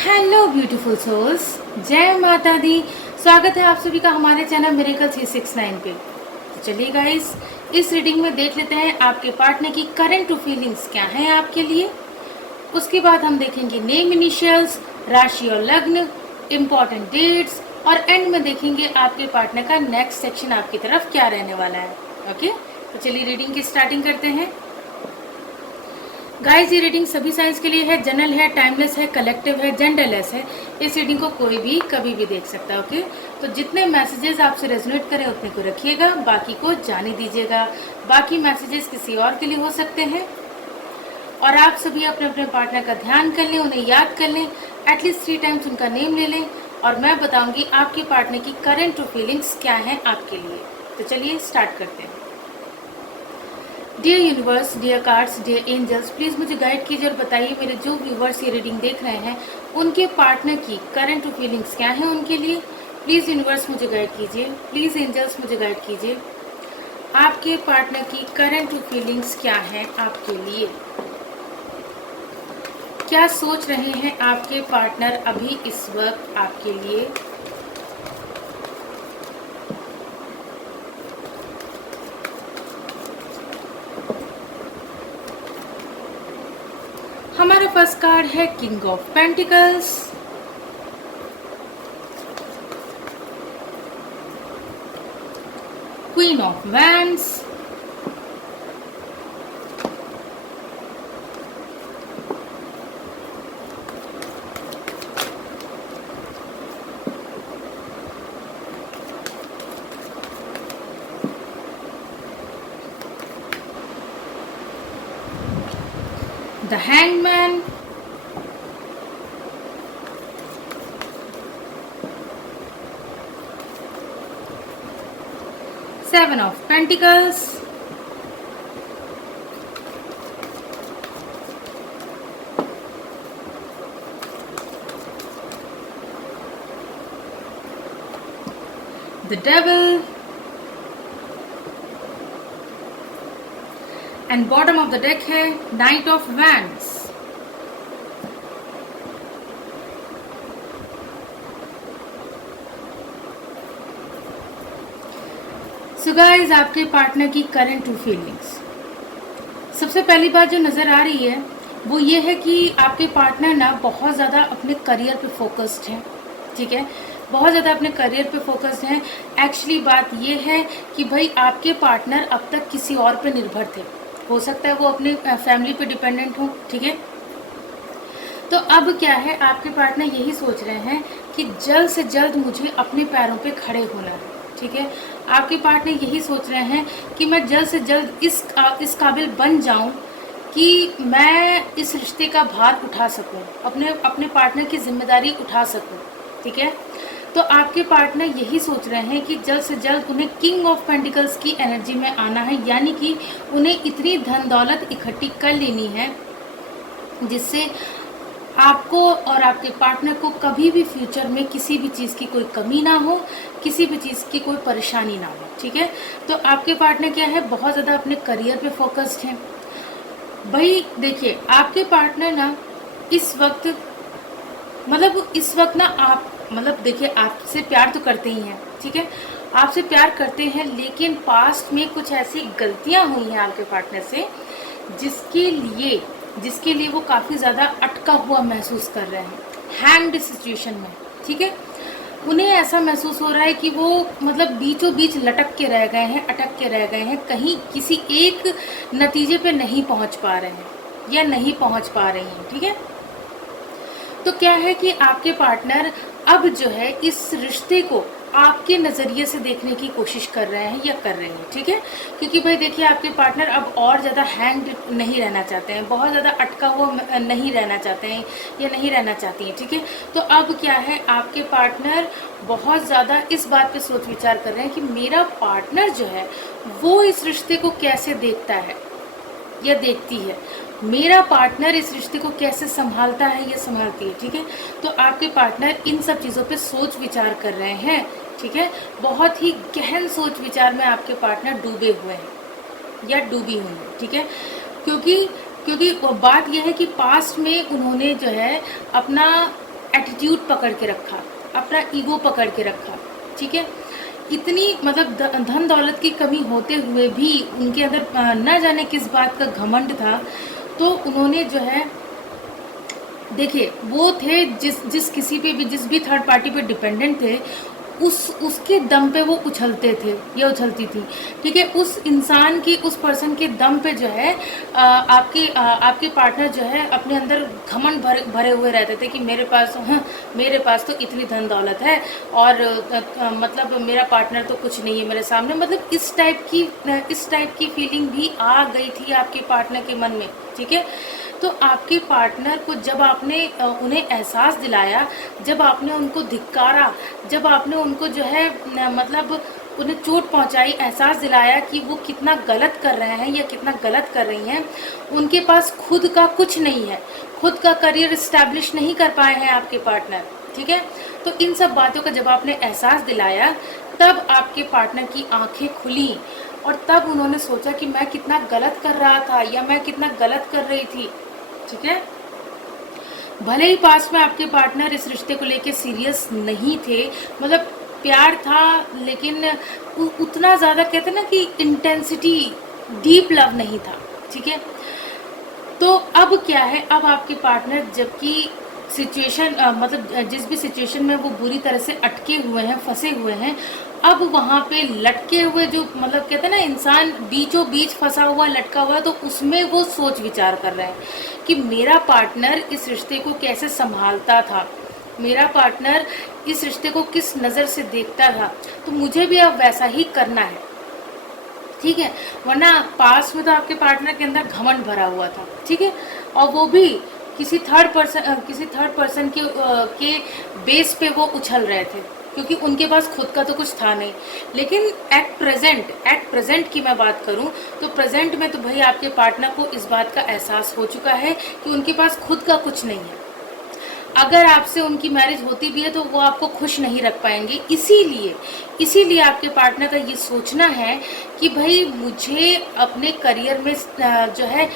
Hello beautiful souls, जय माता दी। स्वागत है आप सभी का हमारे चैनल मिरेकल 369 पे। तो चलिए गाइस, इस रीडिंग में देख लेते हैं आपके पार्टनर की करंट टू फीलिंग्स क्या हैं आपके लिए। उसके बाद हम देखेंगे नेम इनिशियल्स, राशि और लग्न, इम्पॉर्टेंट डेट्स और एंड में देखेंगे आपके पार्टनर का नेक्स्ट सेक्शन आपकी तरफ क्या रहने वाला है। ओके, तो चलिए रीडिंग की स्टार्टिंग करते हैं। गाइस, ये रीडिंग सभी साइंस के लिए है, जनरल है, टाइमलेस है, कलेक्टिव है, जेंडरलेस है। इस रीडिंग को कोई भी कभी भी देख सकता है। ओके, तो जितने मैसेजेस आपसे रेजोनेट करें उतने को रखिएगा, बाकी को जाने दीजिएगा। बाकी मैसेजेस किसी और के लिए हो सकते हैं। और आप सभी अपने अपने पार्टनर का ध्यान कर लें, उन्हें याद कर लें, एटलीस्ट 3 टाइम्स उनका नेम ले लें और मैं बताऊंगी आपके पार्टनर की करंट टू फीलिंग्स क्या हैं आपके लिए। तो चलिए स्टार्ट करते हैं। Dear universe, dear cards, dear angels, please मुझे गाइड कीजिए और बताइए मेरे जो व्यूवर्स ये रीडिंग देख रहे हैं उनके पार्टनर की करंट टू फीलिंग्स क्या हैं उनके लिए। प्लीज़ यूनिवर्स मुझे गाइड कीजिए, प्लीज़ एंजल्स मुझे गाइड कीजिए। आपके पार्टनर की करंट टू फीलिंग्स क्या हैं आपके लिए। क्या सोच रहे हैं आपके पार्टनर अभी इस वक्त आपके लिए। हमारा फर्स्ट कार्ड है king of pentacles, queen of wands, the hangman, seven of pentacles, the devil and bottom of the deck है knight of wands. So guys, आपके पार्टनर की करंट टू फीलिंग्स, सबसे पहली बात जो नज़र आ रही है वो ये है कि आपके पार्टनर ना बहुत ज़्यादा अपने करियर पे फोकस्ड हैं। ठीक है, बहुत ज़्यादा अपने करियर पे फोकस्ड हैं। एक्चुअली बात ये है कि भाई आपके पार्टनर अब तक किसी और पे निर्भर थे, हो सकता है वो अपने फैमिली पे डिपेंडेंट हो। ठीक है, तो अब क्या है, आपके पार्टनर यही सोच रहे हैं कि जल्द से जल्द मुझे अपने पैरों पे खड़े होना है। ठीक है, आपके पार्टनर यही सोच रहे हैं कि मैं जल्द से जल्द इस काबिल बन जाऊं कि मैं इस रिश्ते का भार उठा सकूं, अपने पार्टनर की जिम्मेदारी उठा सकूं। ठीक है, तो आपके पार्टनर यही सोच रहे हैं कि जल्द से जल्द उन्हें किंग ऑफ पेंटिकल्स की एनर्जी में आना है, यानी कि उन्हें इतनी धन दौलत इकट्ठी कर लेनी है जिससे आपको और आपके पार्टनर को कभी भी फ्यूचर में किसी भी चीज़ की कोई कमी ना हो, किसी भी चीज़ की कोई परेशानी ना हो। ठीक है, तो आपके पार्टनर क्या है, बहुत ज़्यादा अपने करियर पे फोकस्ड हैं। भाई देखिए, आपके पार्टनर ना इस वक्त इस वक्त ना आप देखिए, आपसे प्यार तो करते ही हैं। ठीक है, आपसे प्यार करते हैं, लेकिन पास्ट में कुछ ऐसी गलतियां हुई हैं आपके पार्टनर से जिसके लिए वो काफ़ी ज़्यादा अटका हुआ महसूस कर रहे हैं, हैंग्ड सिचुएशन में। ठीक है, उन्हें ऐसा महसूस हो रहा है कि वो बीचों बीच लटक के रह गए हैं, अटक के रह गए हैं, कहीं किसी एक नतीजे पे नहीं पहुंच पा रहे हैं या नहीं पहुंच पा रही हैं। ठीक है, तो क्या है कि आपके पार्टनर अब जो है इस रिश्ते को आपके नज़रिए से देखने की कोशिश कर रहे हैं या कर रहे हैं। ठीक है, क्योंकि भाई देखिए, आपके पार्टनर अब और ज़्यादा हैंग नहीं रहना चाहते हैं, बहुत ज़्यादा अटका हुआ नहीं रहना चाहते हैं या नहीं रहना चाहती हैं। ठीक है, तो अब क्या है, आपके पार्टनर बहुत ज़्यादा इस बात पे सोच विचार कर रहे हैं कि मेरा पार्टनर जो है वो इस रिश्ते को कैसे देखता है या देखती है, मेरा पार्टनर इस रिश्ते को कैसे संभालता है या संभालती है। ठीक है, तो आपके पार्टनर इन सब चीज़ों पे सोच विचार कर रहे हैं। ठीक है, बहुत ही गहन सोच विचार में आपके पार्टनर डूबे हुए हैं या डूबी हुई हैं। ठीक है, क्योंकि बात यह है कि पास्ट में उन्होंने जो है अपना एटीट्यूड पकड़ के रखा, अपना ईगो पकड़ के रखा, ठीक है। इतनी मतलब धन दौलत की कमी होते हुए भी उनके अंदर न जाने किस बात का घमंड था। तो उन्होंने जो है, देखिए वो थे जिस किसी पे भी, जिस भी थर्ड पार्टी पे डिपेंडेंट थे, उसके दम पे वो उछलते थे या उछलती थी, ठीक है। उस इंसान की, उस पर्सन के दम पे जो है आपके पार्टनर जो है अपने अंदर घमंड भरे हुए रहते थे कि मेरे पास तो इतनी धन दौलत है और मतलब मेरा पार्टनर तो कुछ नहीं है मेरे सामने, मतलब इस टाइप की फीलिंग भी आ गई थी आपके पार्टनर के मन में, ठीक है। तो आपके पार्टनर को जब आपने उन्हें एहसास दिलाया, जब आपने उनको धिक्कारा, जब आपने उनको जो है मतलब उन्हें चोट पहुंचाई, एहसास दिलाया कि वो कितना गलत कर रहे हैं या कितना गलत कर रही हैं, उनके पास खुद का कुछ नहीं है, खुद का करियर इस्टेब्लिश नहीं कर पाए हैं आपके पार्टनर, ठीक है। तो इन सब बातों का जब आपने एहसास दिलाया, तब आपके पार्टनर की आंखें खुली और तब उन्होंने सोचा कि मैं कितना गलत कर रहा था या मैं कितना गलत कर रही थी, ठीक है। भले ही पास में आपके पार्टनर इस रिश्ते को लेके सीरियस नहीं थे, मतलब प्यार था लेकिन उतना ज़्यादा कहते ना कि इंटेंसिटी, डीप लव नहीं था, ठीक है। तो अब क्या है, अब आपके पार्टनर जबकि सिचुएशन मतलब जिस भी सिचुएशन में वो बुरी तरह से अटके हुए हैं, फंसे हुए हैं, अब वहाँ पे लटके हुए जो मतलब कहते हैं ना इंसान बीचों बीच फंसा हुआ लटका हुआ है, तो उसमें वो सोच विचार कर रहे हैं कि मेरा पार्टनर इस रिश्ते को कैसे संभालता था, मेरा पार्टनर इस रिश्ते को किस नज़र से देखता था, तो मुझे भी अब वैसा ही करना है, ठीक है। वरना पास में तो आपके पार्टनर के अंदर घमंड भरा हुआ था, ठीक है, और वो भी किसी थर्ड पर्सन के बेस पे वो उछल रहे थे, क्योंकि उनके पास खुद का तो कुछ था नहीं। लेकिन एट प्रेजेंट की मैं बात करूं तो प्रेजेंट में तो भाई आपके पार्टनर को इस बात का एहसास हो चुका है कि उनके पास खुद का कुछ नहीं है। अगर आपसे उनकी मैरिज होती भी है तो वो आपको खुश नहीं रख पाएंगे, इसीलिए आपके पार्टनर का ये सोचना है कि भाई मुझे अपने करियर में जो है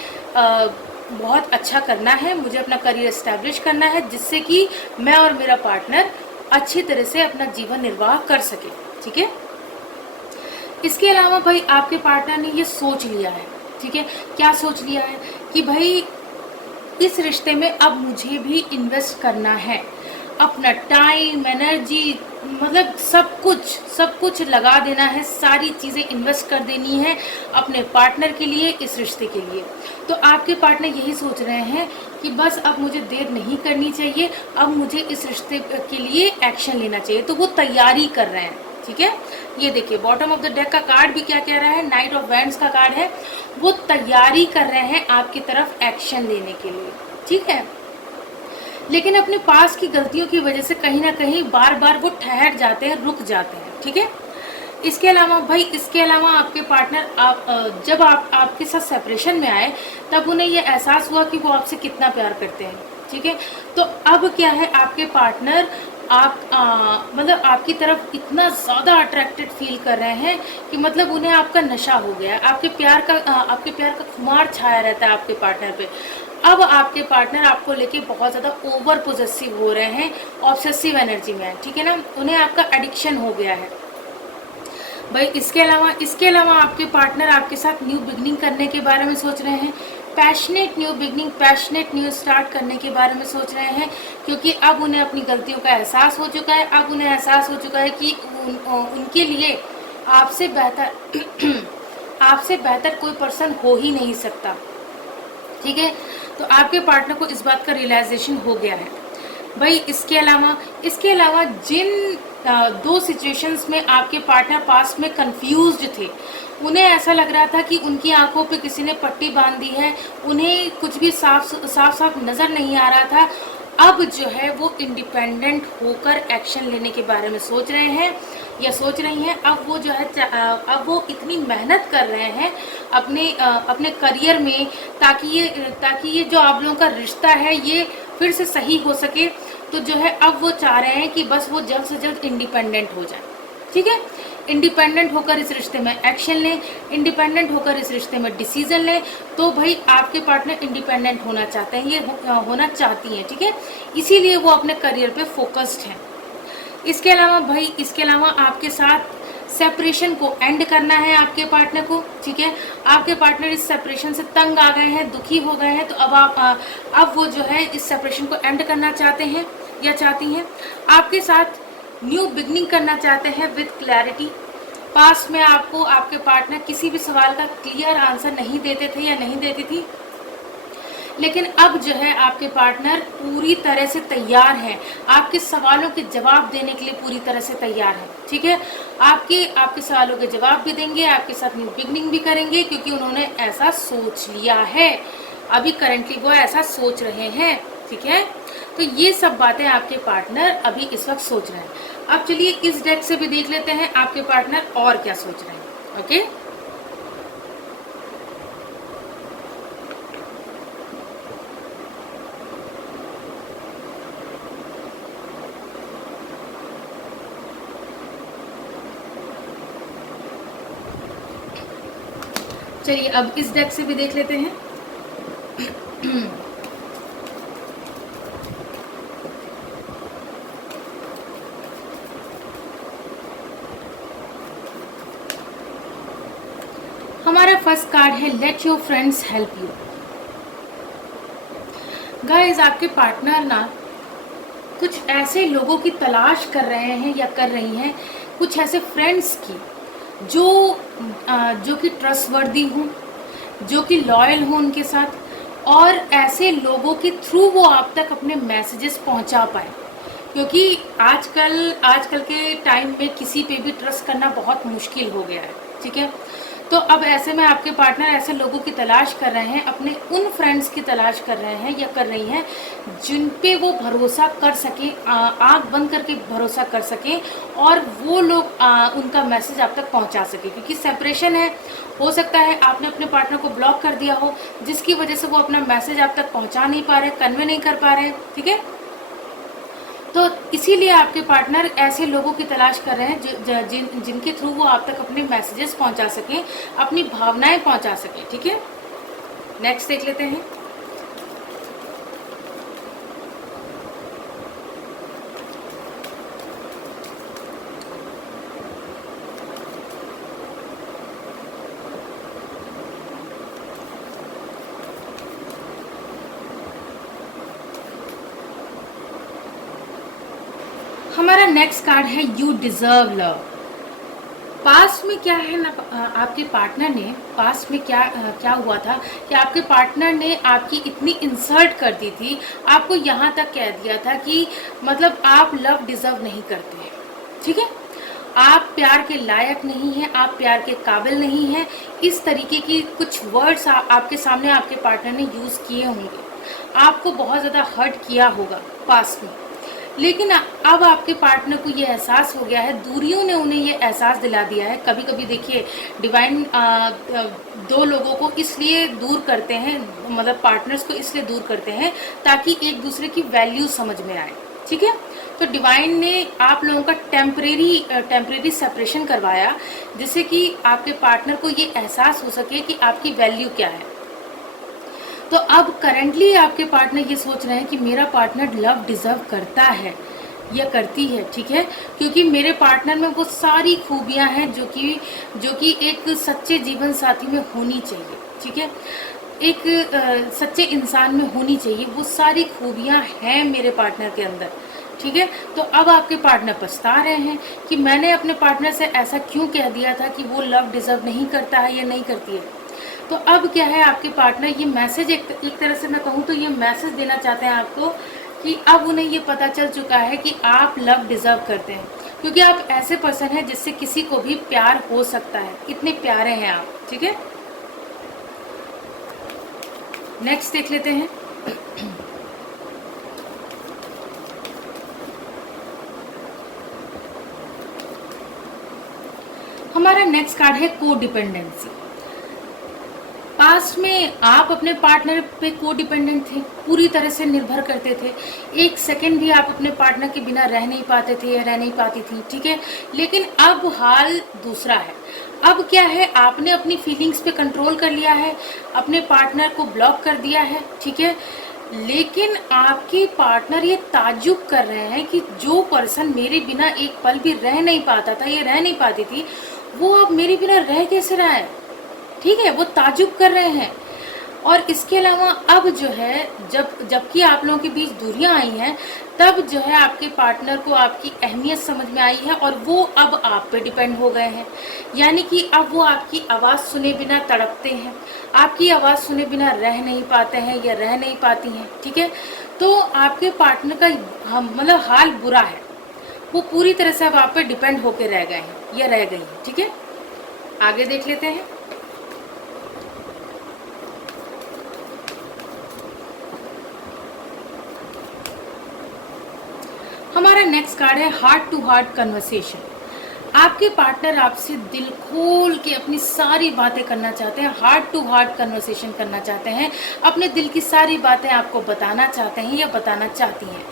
बहुत अच्छा करना है, मुझे अपना करियर एस्टैब्लिश करना है, जिससे कि मैं और मेरा पार्टनर अच्छी तरह से अपना जीवन निर्वाह कर सके, ठीक है। इसके अलावा भाई आपके पार्टनर ने ये सोच लिया है, ठीक है, क्या सोच लिया है कि भाई इस रिश्ते में अब मुझे भी इन्वेस्ट करना है, अपना टाइम, एनर्जी, मतलब सब कुछ लगा देना है, सारी चीज़ें इन्वेस्ट कर देनी है अपने पार्टनर के लिए, इस रिश्ते के लिए। तो आपके पार्टनर यही सोच रहे हैं कि बस अब मुझे देर नहीं करनी चाहिए, अब मुझे इस रिश्ते के लिए एक्शन लेना चाहिए, तो वो तैयारी कर रहे हैं, ठीक है। ये देखिए बॉटम ऑफ द डेक का कार्ड भी क्या कह रहा है, नाइट ऑफ वैंड्स का कार्ड है, वो तैयारी कर रहे हैं आपकी तरफ एक्शन लेने के लिए, ठीक है। लेकिन अपने पास की गलतियों की वजह से कहीं ना कहीं बार बार वो ठहर जाते हैं, रुक जाते हैं, ठीक है। इसके अलावा आपके पार्टनर जब आपके साथ सेपरेशन में आए तब उन्हें ये एहसास हुआ कि वो आपसे कितना प्यार करते हैं, ठीक है। तो अब क्या है, आपके पार्टनर मतलब आपकी तरफ इतना ज़्यादा अट्रैक्टेड फील कर रहे हैं कि मतलब उन्हें आपका नशा हो गया है, आपके प्यार का खुमार छाया रहता है आपके पार्टनर पे। अब आपके पार्टनर आपको लेके बहुत ज़्यादा ओवर पोजेसिव हो रहे हैं, ऑब्सेसिव एनर्जी में है, ठीक है ना, उन्हें आपका एडिक्शन हो गया है भाई। इसके अलावा आपके पार्टनर आपके साथ न्यू बिगनिंग करने के बारे में सोच रहे हैं, पैशनेट न्यू स्टार्ट करने के बारे में सोच रहे हैं, क्योंकि अब उन्हें अपनी गलतियों का एहसास हो चुका है, अब उन्हें एहसास हो चुका है कि उनके लिए आपसे बेहतर कोई पर्सन हो ही नहीं सकता, ठीक है। तो आपके पार्टनर को इस बात का रियलाइजेशन हो गया है भाई। इसके अलावा जिन दो सिचुएशंस में आपके पार्टनर पास में कंफ्यूज्ड थे, उन्हें ऐसा लग रहा था कि उनकी आंखों पे किसी ने पट्टी बांध दी है, उन्हें कुछ भी साफ नज़र नहीं आ रहा था, अब जो है वो इंडिपेंडेंट होकर एक्शन लेने के बारे में सोच रहे हैं या सोच रही हैं। अब वो जो है अब वो इतनी मेहनत कर रहे हैं अपने करियर में, ताकि ये जो आप लोगों का रिश्ता है ये फिर से सही हो सके। तो जो है अब वो चाह रहे हैं कि बस वो जल्द से जल्द इंडिपेंडेंट हो जाए, ठीक है। इंडिपेंडेंट होकर इस रिश्ते में एक्शन लें, इंडिपेंडेंट होकर इस रिश्ते में डिसीजन लें। तो भाई आपके पार्टनर इंडिपेंडेंट होना चाहते हैं, ये होना चाहती हैं, ठीक है, इसीलिए वो अपने करियर पे फोकस्ड हैं। इसके अलावा आपके साथ सेपरेशन को एंड करना है आपके पार्टनर को, ठीक है। आपके पार्टनर इस सेपरेशन से तंग आ गए हैं, दुखी हो गए हैं, तो अब वो जो है इस सेपरेशन को एंड करना चाहते हैं या चाहती हैं। आपके साथ न्यू बिगनिंग करना चाहते हैं विद क्लैरिटी। पास्ट में आपको आपके पार्टनर किसी भी सवाल का क्लियर आंसर नहीं देते थे या नहीं देती थी, लेकिन अब जो है आपके पार्टनर पूरी तरह से तैयार हैं, आपके सवालों के जवाब देने के लिए पूरी तरह से तैयार हैं, ठीक है। आपके सवालों के जवाब भी देंगे, आपके साथ न्यू बिगनिंग भी करेंगे, क्योंकि उन्होंने ऐसा सोच लिया है, अभी करंटली वो ऐसा सोच रहे हैं, ठीक है। तो ये सब बातें आपके पार्टनर अभी इस वक्त सोच रहे हैं। अब चलिए इस डेक से भी देख लेते हैं आपके पार्टनर और क्या सोच रहे हैं। ओके, चलिए अब इस डेक से भी देख लेते हैं। हमारा फर्स्ट कार्ड है let your friends help you. Guys, आपके पार्टनर ना कुछ ऐसे लोगों की तलाश कर रहे हैं या कर रही हैं, कुछ ऐसे फ्रेंड्स की जो कि ट्रस्टवर्दी हों, जो कि लॉयल हों उनके साथ, और ऐसे लोगों के थ्रू वो आप तक अपने मैसेजेस पहुंचा पाए, क्योंकि आजकल के टाइम में किसी पे भी ट्रस्ट करना बहुत मुश्किल हो गया है, ठीक है। तो अब ऐसे में आपके पार्टनर ऐसे लोगों की तलाश कर रहे हैं, अपने उन फ्रेंड्स की तलाश कर रहे हैं या कर रही हैं जिन पे वो भरोसा कर सकें, आँख बंद करके भरोसा कर सकें, और वो लोग उनका मैसेज आप तक पहुंचा सकें, क्योंकि सेपरेशन है। हो सकता है आपने अपने पार्टनर को ब्लॉक कर दिया हो, जिसकी वजह से वो अपना मैसेज आप तक पहुँचा नहीं पा रहे, कन्वे नहीं कर पा रहे, ठीक है। तो इसीलिए आपके पार्टनर ऐसे लोगों की तलाश कर रहे हैं जिनके थ्रू वो आप तक अपने मैसेजेस पहुंचा सकें, अपनी भावनाएं पहुंचा सकें, ठीक है। नेक्स्ट देख लेते हैं। हमारा नेक्स्ट कार्ड है यू डिजर्व लव। पास्ट में क्या है ना, आपके पार्टनर ने पास्ट में क्या हुआ था कि आपके पार्टनर ने आपकी इतनी इंसल्ट कर दी थी, आपको यहाँ तक कह दिया था कि मतलब आप लव डिजर्व नहीं करते हैं, ठीक है, आप प्यार के लायक नहीं हैं, आप प्यार के काबिल नहीं हैं। इस तरीके की कुछ वर्ड्स आपके सामने आपके पार्टनर ने यूज़ किए होंगे, आपको बहुत ज़्यादा हर्ट किया होगा पास्ट में। लेकिन अब आपके पार्टनर को ये एहसास हो गया है, दूरियों ने उन्हें ये एहसास दिला दिया है। कभी कभी देखिए डिवाइन दो लोगों को इसलिए दूर करते हैं, मतलब पार्टनर्स को इसलिए दूर करते हैं ताकि एक दूसरे की वैल्यू समझ में आए, ठीक है। तो डिवाइन ने आप लोगों का टेम्परेरी सेपरेशन करवाया, जिससे कि आपके पार्टनर को ये एहसास हो सके कि आपकी वैल्यू क्या है। तो अब करंटली आपके पार्टनर ये सोच रहे हैं कि मेरा पार्टनर लव डिजर्व करता है या करती है, ठीक है, क्योंकि मेरे पार्टनर में वो सारी खूबियां हैं जो कि एक सच्चे जीवन साथी में होनी चाहिए, ठीक है, एक सच्चे इंसान में होनी चाहिए। वो सारी खूबियां हैं मेरे पार्टनर के अंदर, ठीक है। तो अब आपके पार्टनर पछता रहे हैं कि मैंने अपने पार्टनर से ऐसा क्यों कह दिया था कि वो लव डिजर्व नहीं करता है या नहीं करती है। तो अब क्या है, आपके पार्टनर ये मैसेज एक तरह से मैं कहूँ तो ये मैसेज देना चाहते हैं आपको कि अब उन्हें ये पता चल चुका है कि आप लव डिजर्व करते हैं, क्योंकि आप ऐसे पर्सन हैं जिससे किसी को भी प्यार हो सकता है, इतने प्यारे हैं आप, ठीक है। नेक्स्ट देख लेते हैं। हमारा नेक्स्ट कार्ड है को डिपेंडेंसी। पास्ट में आप अपने पार्टनर पे को डिपेंडेंट थे, पूरी तरह से निर्भर करते थे, एक सेकंड भी आप अपने पार्टनर के बिना रह नहीं पाते थे या रह नहीं पाती थी, ठीक है। लेकिन अब हाल दूसरा है। अब क्या है, आपने अपनी फीलिंग्स पे कंट्रोल कर लिया है, अपने पार्टनर को ब्लॉक कर दिया है, ठीक है। लेकिन आपके पार्टनर ये ताज्जुब कर रहे हैं कि जो पर्सन मेरे बिना एक पल भी रह नहीं पाता था या रह नहीं पाती थी, वो अब मेरे बिना रह कैसे रहा है, ठीक है। वो ताज्जुब कर रहे हैं। और इसके अलावा अब जो है, जबकि आप लोगों के बीच दूरियां आई हैं, तब जो है आपके पार्टनर को आपकी अहमियत समझ में आई है और वो अब आप पे डिपेंड हो गए हैं। यानी कि अब वो आपकी आवाज़ सुने बिना तड़पते हैं, आपकी आवाज़ सुने बिना रह नहीं पाते हैं या रह नहीं पाती हैं, ठीक है। तो आपके पार्टनर का मतलब हाल बुरा है, वो पूरी तरह से अब आप पे डिपेंड होके रह गए हैं या रह गई हैं, ठीक है। आगे देख लेते हैं। हमारा नेक्स्ट कार्ड है हार्ट टू हार्ट कन्वर्सेशन। आपके पार्टनर आपसे दिल खोल के अपनी सारी बातें करना चाहते हैं, हार्ट टू हार्ट कन्वर्सेशन करना चाहते हैं, अपने दिल की सारी बातें आपको बताना चाहते हैं या बताना चाहती हैं,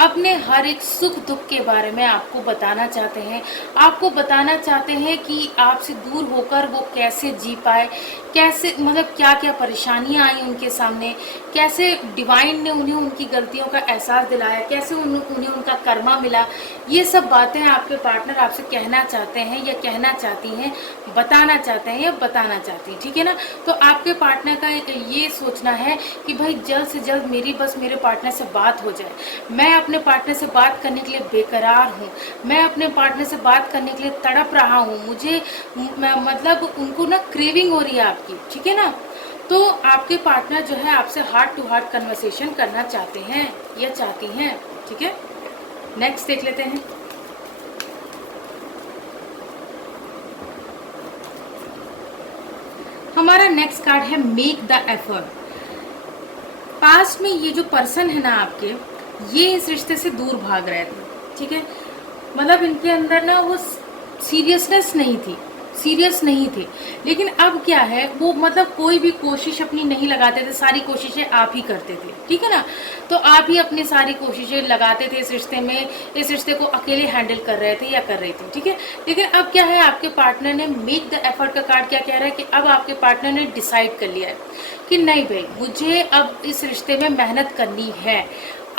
अपने हर एक सुख दुख के बारे में आपको बताना चाहते हैं, आपको बताना चाहते हैं कि आपसे दूर होकर वो कैसे जी पाए, कैसे मतलब क्या क्या परेशानियां आई उनके सामने, कैसे डिवाइन ने उन्हें उनकी गलतियों का एहसास दिलाया, कैसे उन्हें उनका कर्मा मिला। ये सब बातें आपके पार्टनर आपसे कहना चाहते हैं या कहना चाहती हैं, बताना चाहते हैं या बताना चाहती हैं, ठीक है ना। तो आपके पार्टनर का ये सोचना है कि भाई जल्द से जल्द मेरे पार्टनर से बात हो जाए। मैं अपने पार्टनर से बात करने के लिए बेकरार हूँ, मैं अपने पार्टनर से बात करने के लिए तड़प रहा हूँ, मुझे मतलब उनको ना क्रेविंग हो रही है आपकी, ठीक है ना। तो आपके पार्टनर जो है आपसे हार्ट टू हार्ट कन्वर्सेशन करना चाहते हैं या चाहती हैं, ठीक है। नेक्स्ट देख लेते हैं। हमारा नेक्स्ट कार्ड है मेक द एफर्ट। पास्ट में ये जो पर्सन है ना आपके, ये इस रिश्ते से दूर भाग रहे थे, ठीक है। मतलब इनके अंदर ना वो सीरियसनेस नहीं थी, सीरियस नहीं थे। लेकिन अब क्या है, वो मतलब कोई भी कोशिश अपनी नहीं लगाते थे, सारी कोशिशें आप ही करते थे, ठीक है ना। तो आप ही अपनी सारी कोशिशें लगाते थे इस रिश्ते में, इस रिश्ते को अकेले हैंडल कर रहे थे या कर रही थी, ठीक है। लेकिन अब क्या है, आपके पार्टनर ने मेक द एफर्ट का कार्ड क्या कह रहा है कि अब आपके पार्टनर ने डिसाइड कर लिया है कि नहीं भाई, मुझे अब इस रिश्ते में मेहनत करनी है।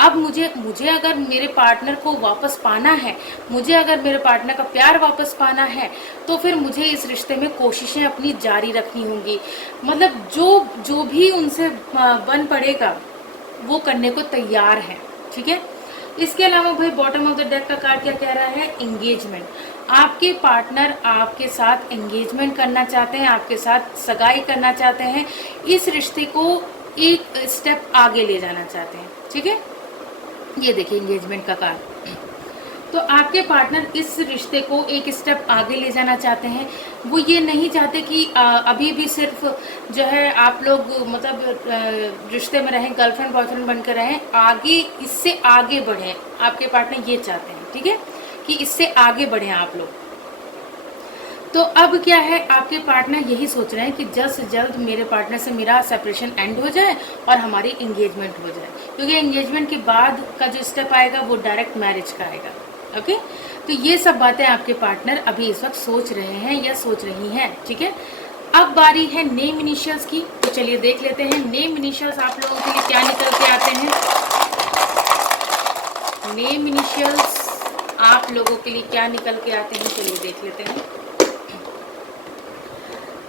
अब मुझे अगर मेरे पार्टनर को वापस पाना है, मुझे अगर मेरे पार्टनर का प्यार वापस पाना है, तो फिर मुझे इस रिश्ते में कोशिशें अपनी जारी रखनी होंगी। मतलब जो भी उनसे बन पड़ेगा वो करने को तैयार है, ठीक है। इसके अलावा भाई बॉटम ऑफ द डेक का कार्ड क्या कह रहा है, एंगेजमेंट। आपके पार्टनर आपके साथ एंगेजमेंट करना चाहते हैं, आपके साथ सगाई करना चाहते हैं, इस रिश्ते को एक स्टेप आगे ले जाना चाहते हैं, ठीक है। ये देखिए एंगेजमेंट का कार्ड। तो आपके पार्टनर इस रिश्ते को एक स्टेप आगे ले जाना चाहते हैं। वो ये नहीं चाहते कि अभी भी सिर्फ जो है आप लोग मतलब रिश्ते में रहें, गर्लफ्रेंड बॉयफ्रेंड बनकर रहें, आगे इससे आगे बढ़ें। आपके पार्टनर ये चाहते हैं, ठीक है, कि इससे आगे बढ़ें आप लोग। तो अब क्या है, आपके पार्टनर यही सोच रहे हैं कि जल्द से जल्द मेरे पार्टनर से मेरा सेपरेशन एंड हो जाए और हमारी एंगेजमेंट हो जाए, क्योंकि एंगेजमेंट के बाद का जो स्टेप आएगा वो डायरेक्ट मैरिज का आएगा। ओके, तो ये सब बातें आपके पार्टनर अभी इस वक्त सोच रहे हैं या सोच रही हैं, ठीक है। अब बारी है नेम इनिशियल्स की, तो चलिए देख लेते हैं नेम इनिशियल्स आप लोगों के लिए क्या निकल के आते हैं। नेम इनिशियल्स आप लोगों के लिए क्या निकल के आते हैं, चलिए देख लेते हैं।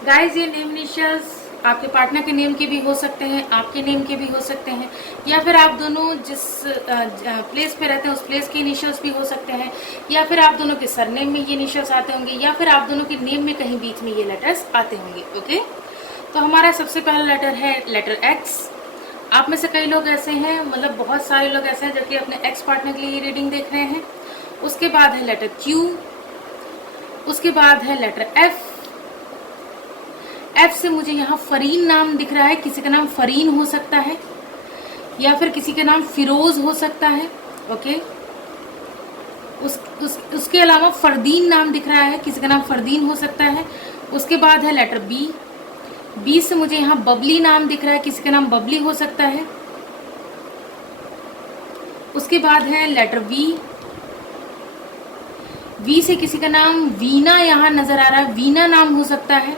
गाइज, ये नेम इनिशियल्स आपके पार्टनर के नेम के भी हो सकते हैं, आपके नेम के भी हो सकते हैं, या फिर आप दोनों जिस प्लेस पे रहते हैं उस प्लेस के इनिशियल्स भी हो सकते हैं, या फिर आप दोनों के सरनेम में ये इनिशियल्स आते होंगे, या फिर आप दोनों के नेम में कहीं बीच में ये लेटर्स आते होंगे। ओके, तो हमारा सबसे पहला लेटर है लेटर एक्स। आप में से कई लोग ऐसे हैं, मतलब बहुत सारे लोग ऐसे हैं जो कि अपने एक्स पार्टनर के लिए ये रीडिंग देख रहे हैं। उसके बाद है लेटर क्यू, उसके बाद है लेटर एफ। एफ से मुझे यहाँ फरीन नाम दिख रहा है, किसी का नाम फरीन हो सकता है या फिर किसी का नाम फिरोज हो सकता है। ओके, उसके अलावा फरदीन नाम दिख रहा है, किसी का नाम फरदीन हो सकता है। उसके बाद है लेटर बी। बी से मुझे यहाँ बबली नाम दिख रहा है, किसी का नाम बबली हो सकता है। उसके बाद है लेटर वी। वी से किसी का नाम वीना यहाँ नजर आ रहा है, वीना नाम हो सकता है।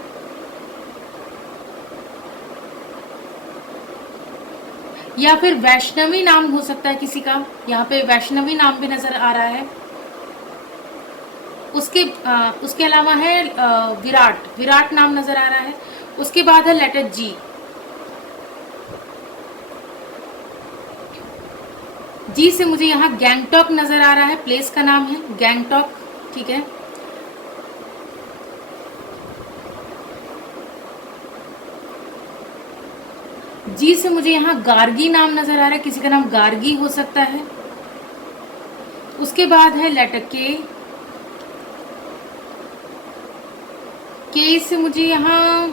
या फिर वैष्णवी नाम हो सकता है किसी का, यहाँ पे वैष्णवी नाम भी नजर आ रहा है। उसके अलावा है विराट, विराट नाम नजर आ रहा है। उसके बाद है लेटर जी। जी से मुझे यहाँ गैंगटॉक नजर आ रहा है, प्लेस का नाम है गैंगटॉक, ठीक है। जी से मुझे यहाँ गार्गी नाम नजर आ रहा है, किसी का नाम गार्गी हो सकता है। उसके बाद है लेटर के। के से मुझे यहाँ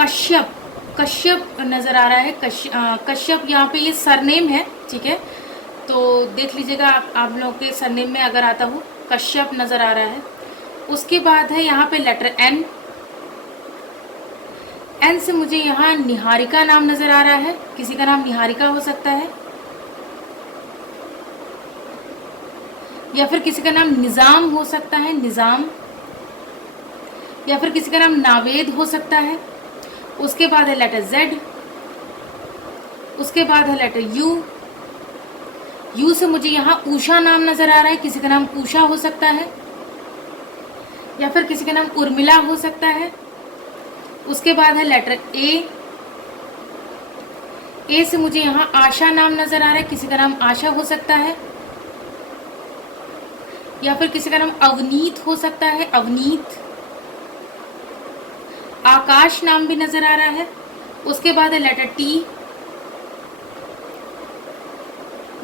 कश्यप, कश्यप नजर आ रहा है। कश्यप यहाँ पे ये सरनेम है, ठीक है, तो देख लीजिएगा आप लोगों के सरनेम में अगर आता हो, कश्यप नजर आ रहा है। उसके बाद है यहाँ पे लेटर एन। एन से मुझे यहाँ निहारिका नाम नजर आ रहा है, किसी का नाम निहारिका हो सकता है। या फिर किसी का नाम निजाम हो सकता है, निजाम। या फिर किसी का नाम नावेद हो सकता है। उसके बाद है लेटर जेड। उसके बाद है लेटर यू। यू से मुझे यहाँ उषा नाम नजर आ रहा है, किसी का नाम उषा हो सकता है। या फिर किसी का नाम उर्मिला हो सकता है। उसके बाद है लेटर ए। ए से मुझे यहाँ आशा नाम नजर आ रहा है, किसी का नाम आशा हो सकता है। या फिर किसी का नाम अवनीत हो सकता है, अवनीत। आकाश नाम भी नजर आ रहा है। उसके बाद है लेटर टी।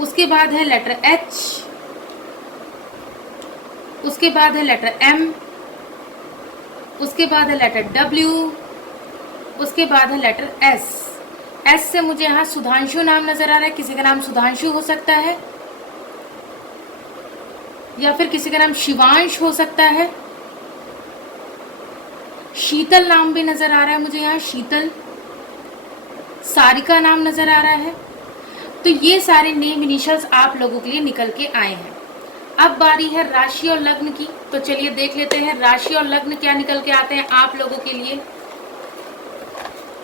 उसके बाद है लेटर एच। उसके बाद है लेटर एम। उसके बाद है लेटर डब्ल्यू। उसके बाद है लेटर एस। एस से मुझे यहाँ सुधांशु नाम नजर आ रहा है, किसी का नाम सुधांशु हो सकता है। या फिर किसी का नाम शिवांश हो सकता है। शीतल नाम भी नजर आ रहा है मुझे यहाँ, शीतल। सारिका नाम नजर आ रहा है। तो ये सारे नेम इनिशियल्स आप लोगों के लिए निकल के आए हैं। अब बारी है राशि और लग्न की, तो चलिए देख लेते हैं राशि और लग्न क्या निकल के आते हैं आप लोगों के लिए।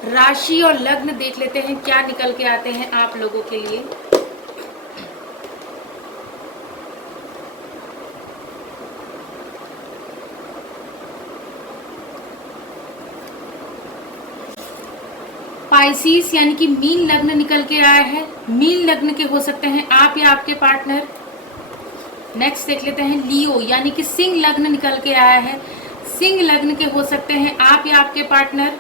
राशि और लग्न देख लेते हैं क्या निकल के आते हैं आप लोगों के लिए। पाइसिस यानी कि मीन लग्न निकल के आया है। मीन लग्न के हो सकते हैं आप या आपके पार्टनर। नेक्स्ट देख लेते हैं लियो यानी कि सिंह लग्न निकल के आया है। सिंह लग्न के हो सकते हैं आप या आपके पार्टनर।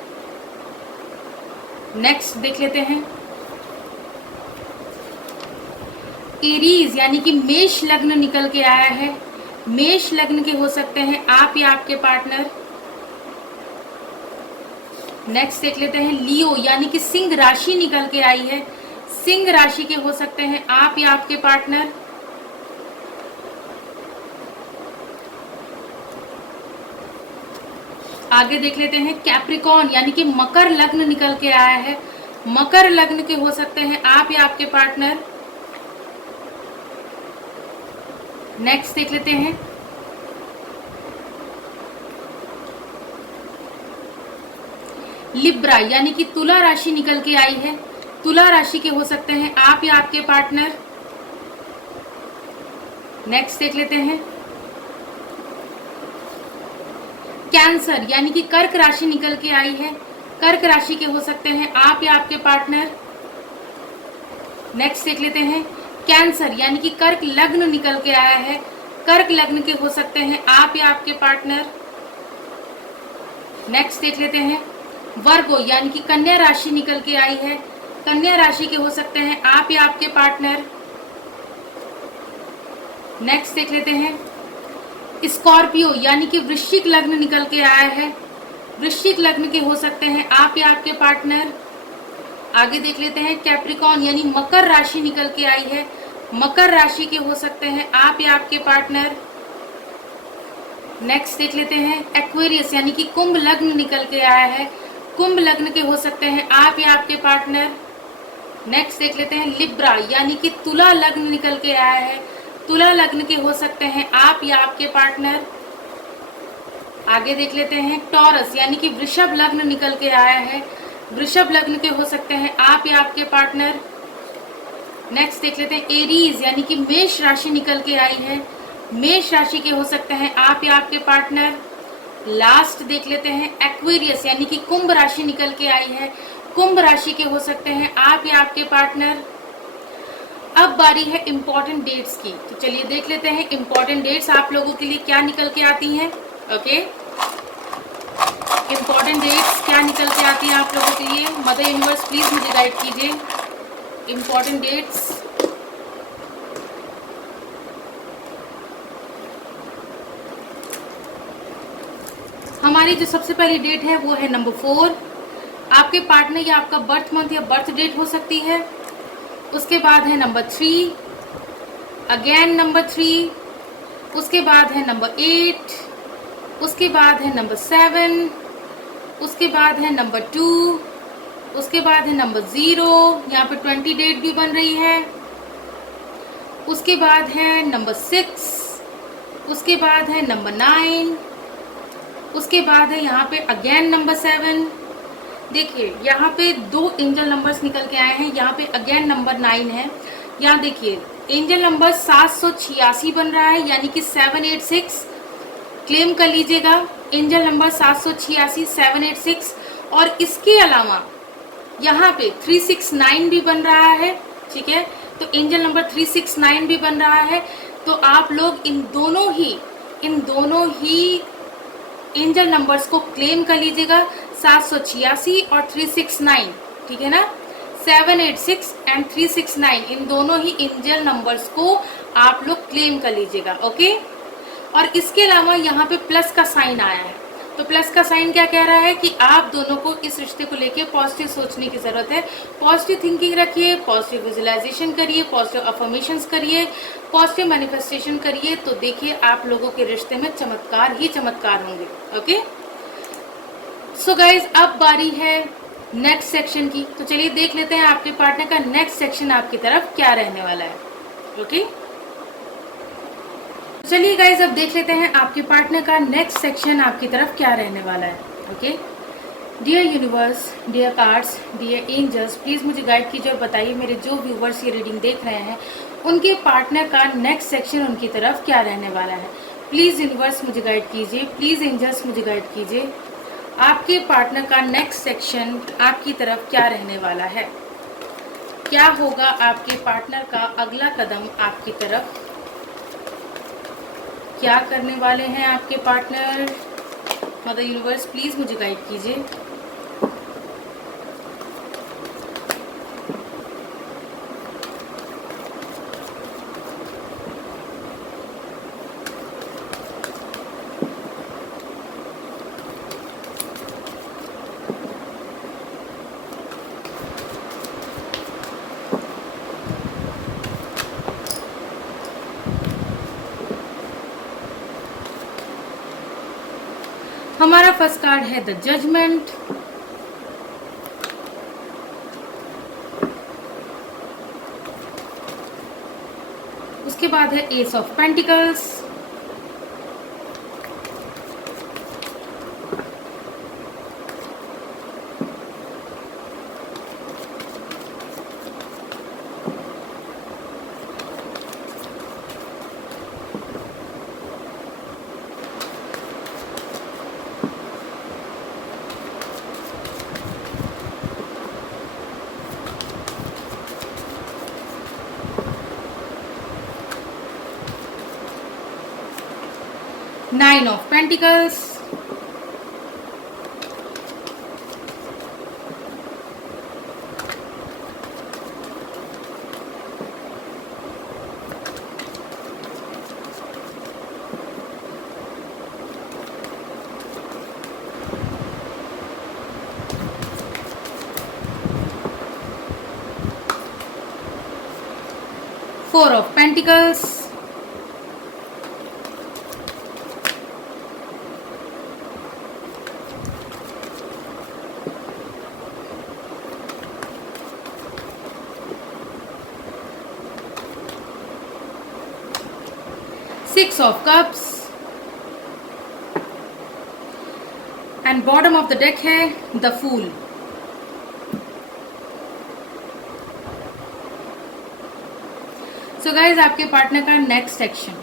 नेक्स्ट देख लेते हैं एरीज यानी कि मेष लग्न निकल के आया है। मेष लग्न के हो सकते हैं आप या आपके पार्टनर। नेक्स्ट देख लेते हैं लियो यानी कि सिंह राशि निकल के आई है। सिंह राशि के हो सकते हैं आप या आपके पार्टनर। आगे देख लेते हैं कैप्रिकॉन यानी कि मकर लग्न निकल के आया है। मकर लग्न के हो सकते हैं आप या आपके पार्टनर। नेक्स्ट देख लेते हैं लिब्रा यानी कि तुला राशि निकल के आई है। तुला राशि के हो सकते हैं आप या आपके पार्टनर। नेक्स्ट देख लेते हैं कैंसर यानी कि कर्क राशि निकल के आई है। कर्क राशि के हो सकते हैं आप या आपके पार्टनर। नेक्स्ट देख लेते हैं कैंसर यानी कि कर्क लग्न निकल के आया है। कर्क लग्न के हो सकते हैं आप या आपके पार्टनर। नेक्स्ट देख लेते हैं वर्गो यानी कि कन्या राशि निकल के आई है। कन्या राशि के हो सकते हैं आप या आपके पार्टनर। नेक्स्ट देख लेते हैं स्कॉर्पियो यानी कि वृश्चिक लग्न निकल के आया है। वृश्चिक लग्न के हो सकते हैं आप या आपके पार्टनर। आगे देख लेते हैं कैप्रिकॉन यानी मकर राशि निकल के आई है। मकर राशि के हो सकते हैं आप या आपके पार्टनर। नेक्स्ट देख लेते हैं एक्वेरियस यानी कि कुंभ लग्न निकल के आया है। कुंभ लग्न के हो सकते हैं आप या आपके पार्टनर। नेक्स्ट देख लेते हैं लिब्रा यानी कि तुला लग्न निकल के आया है, तुला लग्न के हो सकते हैं आप या आपके पार्टनर। आगे देख लेते हैं टॉरस यानी कि वृषभ लग्न निकल के आया है, वृषभ लग्न के हो सकते हैं आप या आपके पार्टनर। नेक्स्ट देख लेते हैं एरीज यानी कि मेष राशि निकल के आई है, मेष राशि के हो सकते हैं आप या आपके पार्टनर। लास्ट देख लेते हैं एक्वेरियस यानी कि कुंभ राशि निकल के आई है, कुंभ राशि के हो सकते हैं आप या आपके पार्टनर। अब बारी है इम्पोर्टेंट डेट्स की, तो चलिए देख लेते हैं इम्पोर्टेंट डेट्स आप लोगों के लिए क्या निकल के आती हैं। ओके, इम्पोर्टेंट डेट्स क्या निकल के आती है आप लोगों के लिए। मदर यूनिवर्स प्लीज मुझे गाइड कीजिए इम्पोर्टेंट डेट्स। हमारी जो सबसे पहली डेट है वो है नंबर 4, आपके पार्टनर या आपका बर्थ मंथ या बर्थ डेट हो सकती है। उसके बाद है नंबर 3, अगेन नंबर 3, उसके बाद है नंबर 8, उसके बाद है नंबर 7, उसके बाद है नंबर 2, उसके बाद है नंबर 0, यहाँ पे 20 डेट भी बन रही है। उसके बाद है नंबर 6, उसके बाद है नंबर 9, उसके बाद है यहाँ पे अगेन नंबर 7। देखिए यहाँ पे 2 एंजल नंबर्स निकल के आए हैं, यहाँ पे अगेन नंबर 9 है। यहाँ देखिए एंजल नंबर 786 बन रहा है यानी कि 786 क्लेम कर लीजिएगा, एंजल नंबर 786 786। और इसके अलावा यहाँ पे 369 भी बन रहा है, ठीक है, तो एंजल नंबर 369 भी बन रहा है। तो आप लोग इन दोनों ही एंजल नंबर्स को क्लेम कर लीजिएगा, 786 और 369, ठीक है ना, 786 एंड 369 इन दोनों ही एंजल नंबर्स को आप लोग क्लेम कर लीजिएगा। ओके, और इसके अलावा यहाँ पे प्लस का साइन आया है, तो प्लस का साइन क्या कह रहा है कि आप दोनों को इस रिश्ते को लेके पॉजिटिव सोचने की ज़रूरत है, पॉजिटिव थिंकिंग रखिए, पॉजिटिव विजुअलाइजेशन करिए, पॉजिटिव अफर्मेशंस करिए, पॉजिटिव मैनिफेस्टेशन करिए, तो देखिए आप लोगों के रिश्ते में चमत्कार ही चमत्कार होंगे। ओके, सो गाइज अब बारी है नेक्स्ट सेक्शन की, तो चलिए देख लेते हैं आपके पार्टनर का नेक्स्ट सेक्शन आपकी तरफ क्या रहने वाला है। ओके, चलिए गाइज अब देख लेते हैं आपके पार्टनर का नेक्स्ट सेक्शन आपकी तरफ क्या रहने वाला है। Okay, dear universe, dear cards, dear angels, please मुझे गाइड कीजिए और बताइए मेरे जो व्यूवर्स ये रीडिंग देख रहे हैं उनके पार्टनर का नेक्स्ट सेक्शन उनकी तरफ क्या रहने वाला है। प्लीज़ यूनिवर्स मुझे गाइड कीजिए, प्लीज़ एंजल्स मुझे गाइड कीजिए, आपके पार्टनर का नेक्स्ट सेक्शन आपकी तरफ क्या रहने वाला है। क्या होगा आपके पार्टनर का अगला कदम आपकी तरफ, क्या करने वाले हैं आपके पार्टनर। मदर यूनिवर्स प्लीज मुझे गाइड कीजिए। हमारा फर्स्ट कार्ड है द जजमेंट, उसके बाद है S of pentacles, nine of pentacles, four of pentacles, 6 of cups and bottom of the deck है द फूल। सो गाइज आपके पार्टनर का नेक्स्ट एक्शन,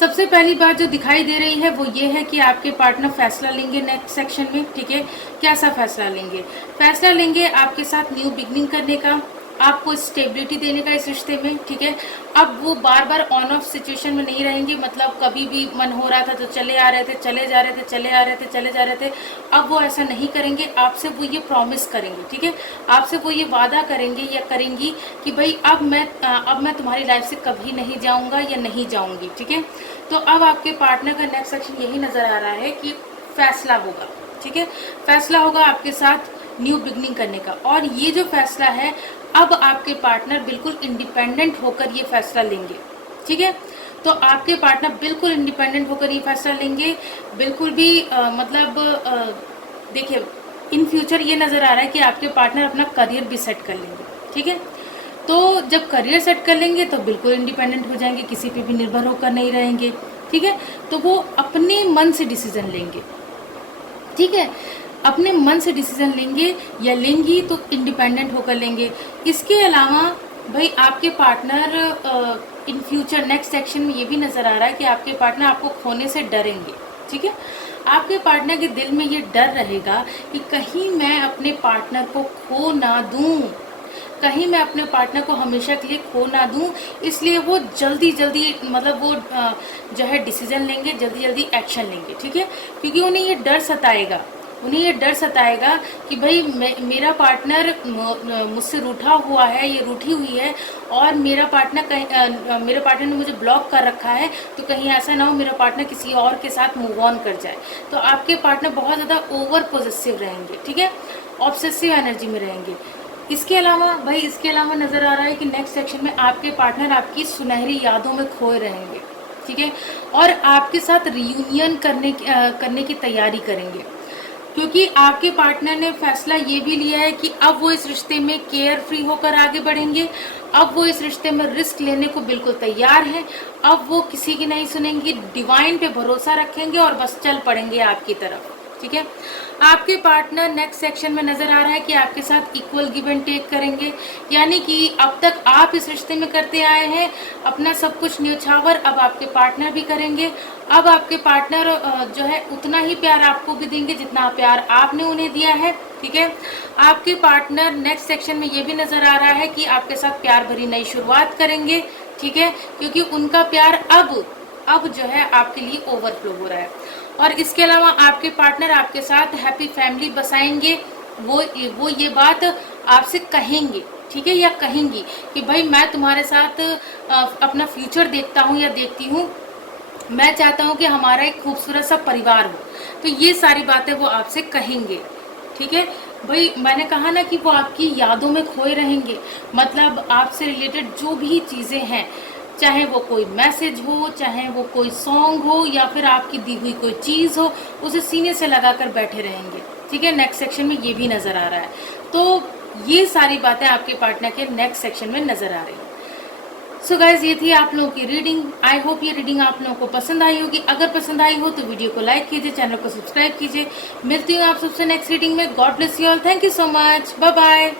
सबसे पहली बात जो दिखाई दे रही है वो ये है कि आपके पार्टनर फैसला लेंगे नेक्स्ट सेक्शन में। ठीक है, कैसा फैसला लेंगे? फैसला लेंगे आपके साथ न्यू बिगनिंग करने का, आपको स्टेबिलिटी देने का इस रिश्ते में। ठीक है, अब वो बार बार ऑन ऑफ सिचुएशन में नहीं रहेंगे, मतलब कभी भी मन हो रहा था तो चले आ रहे थे, चले जा रहे थे, चले आ रहे थे, चले जा रहे थे। अब वो ऐसा नहीं करेंगे, आपसे वो ये प्रॉमिस करेंगे। ठीक है, आपसे वो ये वादा करेंगे या करेंगी कि भाई अब मैं तुम्हारी लाइफ से कभी नहीं जाऊंगा या नहीं जाऊंगी। ठीक है, तो अब आपके पार्टनर का नेक्स्ट एक्शन यही नजर आ रहा है कि फैसला होगा। ठीक है, फैसला होगा आपके साथ न्यू बिगनिंग करने का, और ये जो फैसला है अब आपके पार्टनर बिल्कुल इंडिपेंडेंट होकर ये फैसला लेंगे। ठीक है, तो आपके पार्टनर बिल्कुल इंडिपेंडेंट होकर ये फैसला लेंगे, बिल्कुल भी देखिए इन फ्यूचर ये नज़र आ रहा है कि आपके पार्टनर अपना करियर भी सेट कर लेंगे। ठीक है, तो जब करियर सेट कर लेंगे तो बिल्कुल इंडिपेंडेंट हो जाएंगे, किसी पे भी निर्भर होकर नहीं रहेंगे। ठीक है, तो वो अपने मन से डिसीजन लेंगे। ठीक है, अपने मन से डिसीजन लेंगे या लेंगी तो इंडिपेंडेंट होकर लेंगे। इसके अलावा भाई आपके partner in future next section में ये भी नज़र आ रहा है कि आपके पार्टनर आपको खोने से डरेंगे। ठीक है, आपके पार्टनर के दिल में ये डर रहेगा कि कहीं मैं अपने पार्टनर को खो ना दूं, कहीं मैं अपने पार्टनर को हमेशा के लिए खो ना दूं, इसलिए वो जल्दी जल्दी मतलब वो जो है डिसीजन लेंगे, जल्दी जल्दी एक्शन लेंगे। ठीक है, क्योंकि उन्हें ये डर सताएगा, उन्हें ये डर सताएगा कि भाई मेरा पार्टनर मुझसे रूठा हुआ है, ये रूठी हुई है, और मेरा पार्टनर ने मुझे ब्लॉक कर रखा है, तो कहीं ऐसा ना हो मेरा पार्टनर किसी और के साथ मूव ऑन कर जाए। तो आपके पार्टनर बहुत ज़्यादा ओवर पॉजिटिव रहेंगे। ठीक है, ऑब्सेसिव एनर्जी में रहेंगे। इसके अलावा नज़र आ रहा है कि नेक्स्ट सेक्शन में आपके पार्टनर आपकी सुनहरी यादों में खोए रहेंगे। ठीक है, और आपके साथ रियूनियन करने की तैयारी करेंगे, क्योंकि आपके पार्टनर ने फैसला ये भी लिया है कि अब वो इस रिश्ते में केयर फ्री होकर आगे बढ़ेंगे, अब वो इस रिश्ते में रिस्क लेने को बिल्कुल तैयार हैं, अब वो किसी की नहीं सुनेंगे, डिवाइन पे भरोसा रखेंगे और बस चल पड़ेंगे आपकी तरफ। ठीक है, आपके पार्टनर नेक्स्ट सेक्शन में नजर आ रहा है कि आपके साथ इक्वल गिव एंड टेक करेंगे, यानी कि अब तक आप इस रिश्ते में करते आए हैं अपना सब कुछ न्योछावर, अब आपके पार्टनर भी करेंगे। अब आपके पार्टनर जो है उतना ही प्यार आपको भी देंगे जितना प्यार आपने उन्हें दिया है। ठीक है, आपके पार्टनर नेक्स्ट सेक्शन में ये भी नजर आ रहा है कि आपके साथ प्यार भरी नई शुरुआत करेंगे। ठीक है, क्योंकि उनका प्यार अब जो है आपके लिए ओवरफ्लो हो रहा है। और इसके अलावा आपके पार्टनर आपके साथ हैप्पी फैमिली बसाएंगे, वो ये बात आपसे कहेंगे। ठीक है, या कहेंगी कि भाई मैं तुम्हारे साथ अपना फ्यूचर देखता हूँ या देखती हूँ, मैं चाहता हूँ कि हमारा एक खूबसूरत सा परिवार हो। तो ये सारी बातें वो आपसे कहेंगे। ठीक है भाई, मैंने कहा ना कि वो आपकी यादों में खोए रहेंगे, मतलब आपसे रिलेटेड जो भी चीज़ें हैं, चाहे वो कोई मैसेज हो, चाहे वो कोई सॉन्ग हो, या फिर आपकी दी हुई कोई चीज़ हो, उसे सीने से लगा कर बैठे रहेंगे। ठीक है, नेक्स्ट सेक्शन में ये भी नज़र आ रहा है। तो ये सारी बातें आपके पार्टनर के नेक्स्ट सेक्शन में नज़र आ रही है। सो गाइज, ये थी आप लोगों की रीडिंग। आई होप ये रीडिंग आप लोगों को पसंद आई होगी। अगर पसंद आई हो तो वीडियो को लाइक कीजिए, चैनल को सब्सक्राइब कीजिए। मिलती हूँ आप सबसे नेक्स्ट रीडिंग में। God bless you all. Thank you so much. Bye bye.